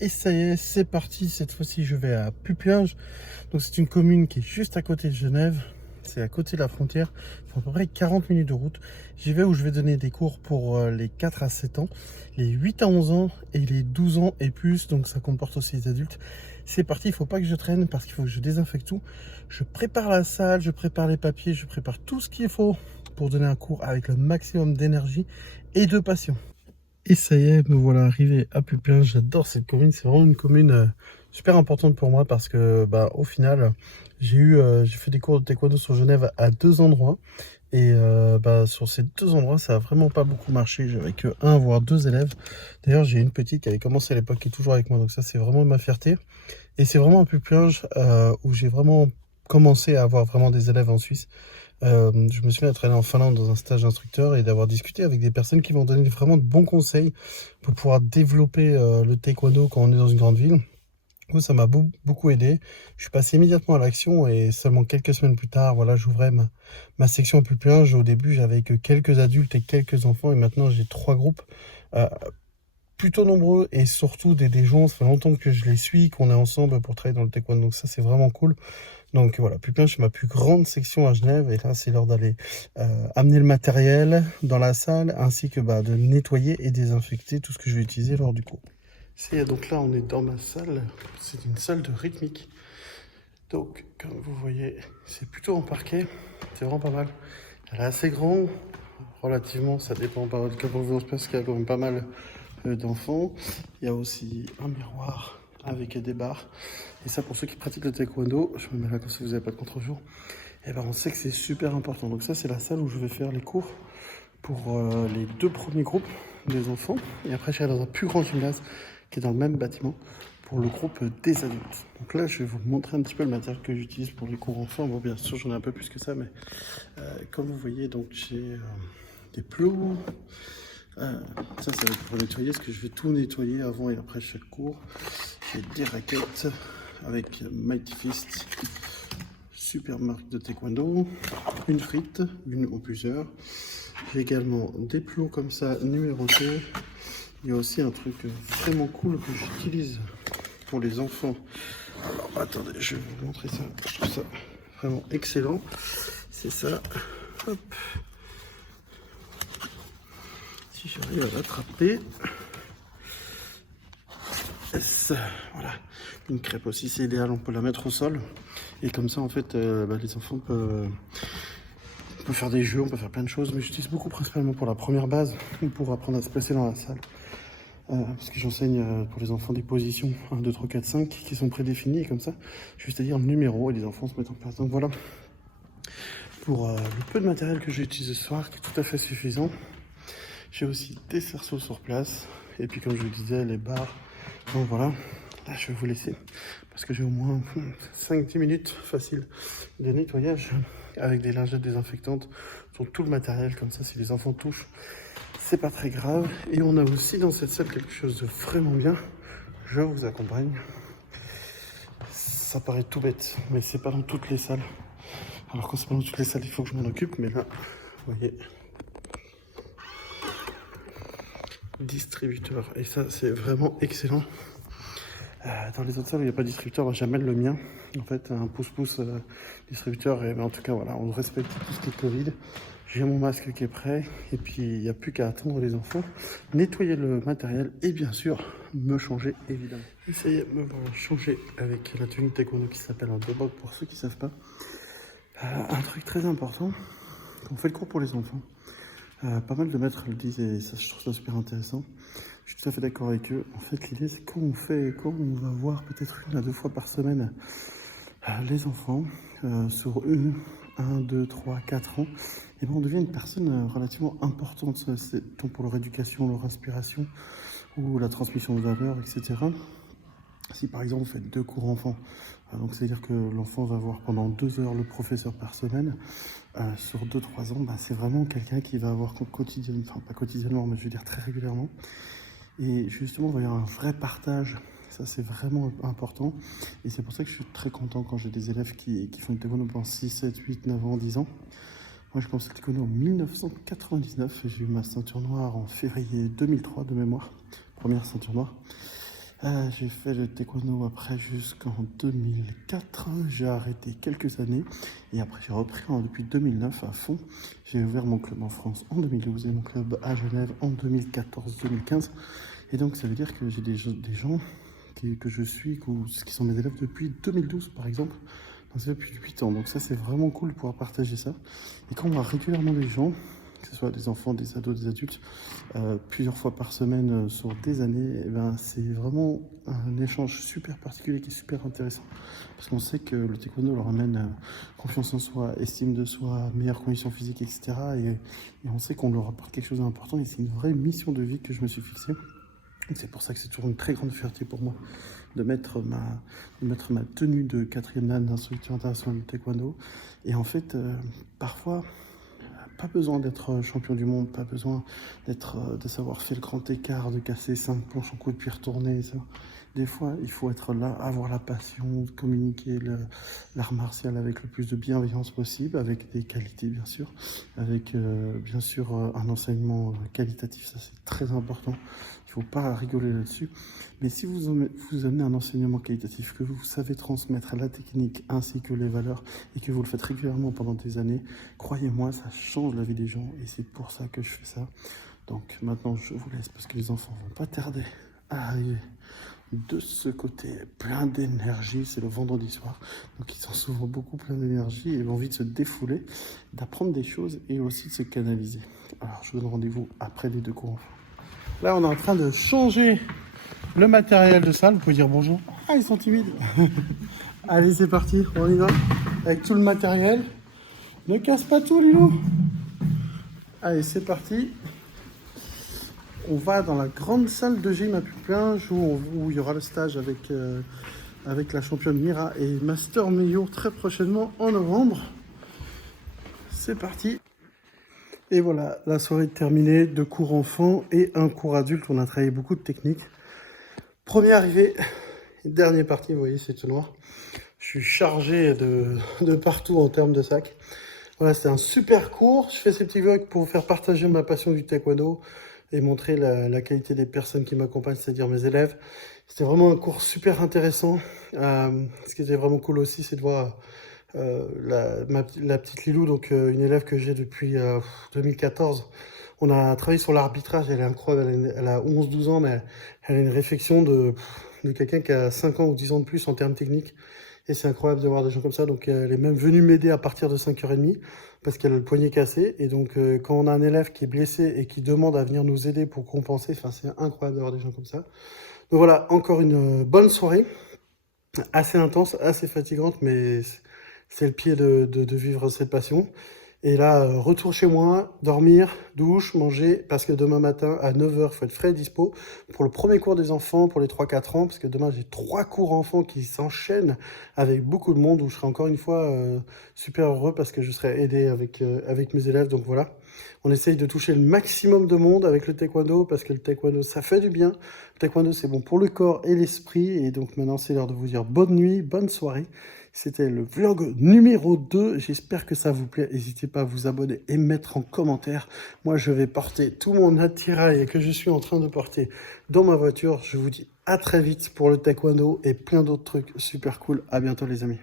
Et ça y est, c'est parti. Cette fois-ci, je vais à Puplage. Donc, c'est une commune qui est juste à côté de Genève. C'est à côté de la frontière. Il faut à peu près 40 minutes de route. J'y vais où je vais donner des cours pour les 4 à 7 ans, les 8 à 11 ans et les 12 ans et plus. Donc, ça comporte aussi les adultes. C'est parti. Il ne faut pas que je traîne parce qu'il faut que je désinfecte tout. Je prépare la salle, je prépare les papiers, je prépare tout ce qu'il faut pour donner un cours avec le maximum d'énergie et de passion. Et ça y est, me voilà arrivé à Puplin. J'adore cette commune. C'est vraiment une commune super importante pour moi parce que, au final, j'ai fait des cours de taekwondo sur Genève à 2 endroits. Et sur ces 2 endroits, ça a vraiment pas beaucoup marché. J'avais que un, voire 2 élèves. D'ailleurs, j'ai une petite qui avait commencé à l'époque qui est toujours avec moi. Donc ça, c'est vraiment ma fierté. Et c'est vraiment à Puplin où j'ai vraiment commencé à avoir vraiment des élèves en Suisse. Je me souviens d'être allé en Finlande dans un stage d'instructeur et d'avoir discuté avec des personnes qui m'ont donné vraiment de bons conseils pour pouvoir développer le taekwondo quand on est dans une grande ville. Du coup, ça m'a beaucoup aidé. Je suis passé immédiatement à l'action et seulement quelques semaines plus tard, voilà, j'ouvrais ma section pupillage. Au début, j'avais que quelques adultes et quelques enfants et maintenant j'ai 3 groupes. euh, Plutôt nombreux et surtout des gens, ça fait longtemps que je les suis, qu'on est ensemble pour travailler dans le taekwondo, donc ça c'est vraiment cool. Donc voilà, Pupin, c'est ma plus grande section à Genève et là c'est l'heure d'aller amener le matériel dans la salle ainsi que de nettoyer et désinfecter tout ce que je vais utiliser lors du cours. Donc là on est dans ma salle, c'est une salle de rythmique. Donc comme vous voyez, c'est plutôt en parquet, c'est vraiment pas mal. Elle est assez grande, relativement, ça dépend par quelle provenance parce qu'il y a quand même pas mal d'enfants. Il y a aussi un miroir avec des barres. Et ça, pour ceux qui pratiquent le taekwondo, je me mets là comme ça vous n'avez pas de contre-jour, et on sait que c'est super important. Donc ça, c'est la salle où je vais faire les cours pour les 2 premiers groupes des enfants. Et après, j'irai dans un plus grand gymnase qui est dans le même bâtiment pour le groupe des adultes. Donc là, je vais vous montrer un petit peu le matériel que j'utilise pour les cours enfants. Bon, bien sûr, j'en ai un peu plus que ça, mais comme vous voyez, donc j'ai des plots. Ça va être pour nettoyer, parce que je vais tout nettoyer avant et après chaque cours. J'ai des raquettes avec Mighty Fist, super marque de taekwondo, une frite, une ou plusieurs. J'ai également des plots comme ça numérotés. Il y a aussi un truc vraiment cool que j'utilise pour les enfants. Alors attendez, je vais vous montrer ça. Je trouve ça vraiment excellent. C'est ça. Hop. Si j'arrive à l'attraper. Yes. Voilà. Une crêpe aussi, c'est idéal. On peut la mettre au sol. Et comme ça, en fait, les enfants peuvent faire des jeux, on peut faire plein de choses. Mais j'utilise beaucoup principalement pour la première base ou pour apprendre à se placer dans la salle. Parce que j'enseigne pour les enfants des positions 1, 2, 3, 4, 5 qui sont prédéfinies. Et comme ça, juste à dire le numéro et les enfants se mettent en place. Donc voilà. Pour le peu de matériel que j'ai utilisé ce soir, qui est tout à fait suffisant. J'ai aussi des cerceaux sur place. Et puis comme je vous disais, les barres. Donc voilà, là je vais vous laisser. Parce que j'ai au moins 5-10 minutes facile de nettoyage avec des lingettes désinfectantes sur tout le matériel. Comme ça, si les enfants touchent, c'est pas très grave. Et on a aussi dans cette salle quelque chose de vraiment bien. Je vous accompagne. Ça paraît tout bête, mais c'est pas dans toutes les salles. Alors quand c'est pas dans toutes les salles, il faut que je m'en occupe. Mais là, vous voyez, distributeur. Et ça, c'est vraiment excellent. Dans les autres salles où il n'y a pas de distributeur, j'amène le mien. En fait, un pouce-pouce distributeur. Et en tout cas, voilà, on respecte tout ce qui est Covid. J'ai mon masque qui est prêt. Et puis, il n'y a plus qu'à attendre les enfants, nettoyer le matériel et bien sûr, me changer, évidemment. Essayez de me voir changer avec la tenue taekwondo qui s'appelle un dobok pour ceux qui ne savent pas. Un truc très important, quand on fait le cours pour les enfants, pas mal de maîtres le disent et ça, je trouve ça super intéressant. Je suis tout à fait d'accord avec eux. En fait, l'idée, c'est quand on va voir peut-être 1 à 2 fois par semaine les enfants sur 1, 2, 3, 4 ans, et on devient une personne relativement importante, tant pour leur éducation, leur inspiration ou la transmission de valeurs, etc. Si par exemple vous faites 2 cours enfants, donc c'est-à-dire que l'enfant va voir pendant 2 heures le professeur par semaine, sur 2-3 ans, c'est vraiment quelqu'un qui va avoir quotidiennement, enfin pas quotidiennement, mais je veux dire très régulièrement. Et justement, il va y avoir un vrai partage. Ça, c'est vraiment important. Et c'est pour ça que je suis très content quand j'ai des élèves qui font du taekwondo pendant 6, 7, 8, 9 ans, 10 ans. Moi, je commence le taekwondo en 1999. J'ai eu ma ceinture noire en février 2003 de mémoire. Première ceinture noire. J'ai fait le taekwondo après jusqu'en 2004. J'ai arrêté quelques années et après j'ai repris depuis 2009 à fond. J'ai ouvert mon club en France en 2012 et mon club à Genève en 2014-2015. Et donc ça veut dire que j'ai des gens que je suis, qui sont mes élèves depuis 2012 par exemple. Donc ça fait plus de 8 ans. Donc ça c'est vraiment cool de pouvoir partager ça. Et quand on voit régulièrement des gens, que ce soit des enfants, des ados, des adultes, plusieurs fois par semaine sur des années, eh ben, c'est vraiment un échange super particulier qui est super intéressant. Parce qu'on sait que le taekwondo leur amène confiance en soi, estime de soi, meilleure condition physique, etc. Et on sait qu'on leur apporte quelque chose d'important et c'est une vraie mission de vie que je me suis fixée. C'est pour ça que c'est toujours une très grande fierté pour moi de mettre ma tenue de 4e dan d'instructeur international de taekwondo. Et en fait, parfois, pas besoin d'être champion du monde, pas besoin de savoir faire le grand écart, de casser 5 planches en coup de pied retourné. Ça. Des fois, il faut être là, avoir la passion, communiquer l'art martial avec le plus de bienveillance possible, avec des qualités bien sûr, avec bien sûr un enseignement qualitatif, ça c'est très important. Il ne faut pas rigoler là-dessus. Mais si vous amenez un enseignement qualitatif, que vous savez transmettre la technique ainsi que les valeurs et que vous le faites régulièrement pendant des années, croyez-moi, ça change la vie des gens et c'est pour ça que je fais ça. Donc maintenant, je vous laisse parce que les enfants vont pas tarder à arriver de ce côté plein d'énergie. C'est le vendredi soir, donc ils sont souvent beaucoup plein d'énergie et ont envie de se défouler, d'apprendre des choses et aussi de se canaliser. Alors, je vous donne rendez-vous après les 2 cours enfants. Là, on est en train de changer le matériel de salle. Vous pouvez dire bonjour. Ah, ils sont timides. Allez, c'est parti, on y va. Avec tout le matériel. Ne casse pas tout, Lilo. Allez, c'est parti. On va dans la grande salle de gym à Puplunge où il y aura le stage avec la championne Mira et Master Meyo très prochainement en novembre. C'est parti. Et voilà, la soirée est terminée, 2 cours enfants et 1 cours adulte. On a travaillé beaucoup de techniques. Première arrivée, dernière partie, vous voyez, c'est tout noir. Je suis chargé de partout en termes de sacs. Voilà, c'était un super cours. Je fais ces petits vlogs pour vous faire partager ma passion du taekwondo et montrer la qualité des personnes qui m'accompagnent, c'est-à-dire mes élèves. C'était vraiment un cours super intéressant. Ce qui était vraiment cool aussi, c'est de voir la petite Lilou, donc une élève que j'ai depuis 2014. On a travaillé sur l'arbitrage, elle est incroyable, elle a 11-12 ans, mais elle a une réflexion de quelqu'un qui a 5 ans ou 10 ans de plus en termes techniques. Et c'est incroyable de voir des gens comme ça. Donc elle est même venue m'aider à partir de 5h30 parce qu'elle a le poignet cassé. Et donc quand on a un élève qui est blessé et qui demande à venir nous aider pour compenser, c'est incroyable d'avoir des gens comme ça. Donc voilà, encore une bonne soirée, assez intense, assez fatigante, mais c'est le pied de vivre cette passion. Et là, retour chez moi, dormir, douche, manger, parce que demain matin, à 9h, il faut être frais et dispo pour le premier cours des enfants, pour les 3-4 ans, parce que demain, j'ai 3 cours enfants qui s'enchaînent avec beaucoup de monde, où je serai encore une fois super heureux, parce que je serai aidé avec mes élèves. Donc voilà, on essaye de toucher le maximum de monde avec le taekwondo, parce que le taekwondo, ça fait du bien. Le taekwondo, c'est bon pour le corps et l'esprit. Et donc maintenant, c'est l'heure de vous dire bonne nuit, bonne soirée. C'était le vlog numéro 2. J'espère que ça vous plaît. N'hésitez pas à vous abonner et mettre en commentaire. Moi, je vais porter tout mon attirail que je suis en train de porter dans ma voiture. Je vous dis à très vite pour le taekwondo et plein d'autres trucs super cool. À bientôt, les amis.